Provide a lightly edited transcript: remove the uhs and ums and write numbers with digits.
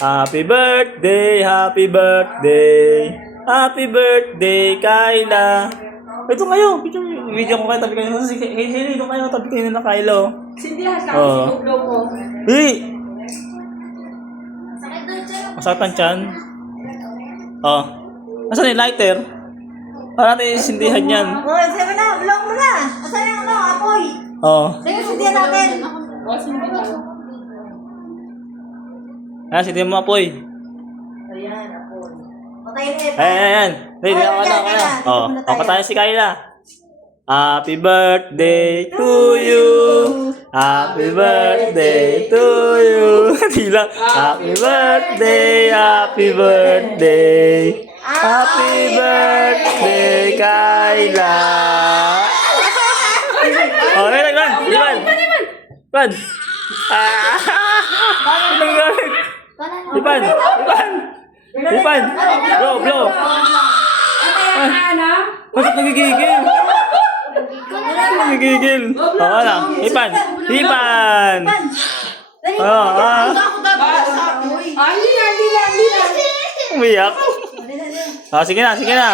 Happy birthday, happy birthday. Happy birthday, Kyla. Ito kayo, video ko kayo, tabi kayo. Hey, ito kayo, tabi kayo na Kyla. Sindihan ka, Oh. sinublo mo. Hey! Masakit ang tiyan. Oh. Nasaan yung lighter? Para natin isindihan yan. Oh, sabi na, vlog mo na. Asan yung apoy? Oh. Sige, sindihan natin. O, sindihan mo. Ayan, sindihan mo apoy. Ayan, apoy. Patayin na Ayan. Hey, di ako na. Oh, papatayin si Kyla. Happy birthday to you. Happy birthday to you. Tila. Happy birthday, happy birthday. Happy birthday, Kyla. Oh, run. Run. Nanggalit. Ipan. Blow. Bakit nagigigil? Nagigigil. Oo lang. Ipan. Ali na. Umiyak. Sige na. Ayan na.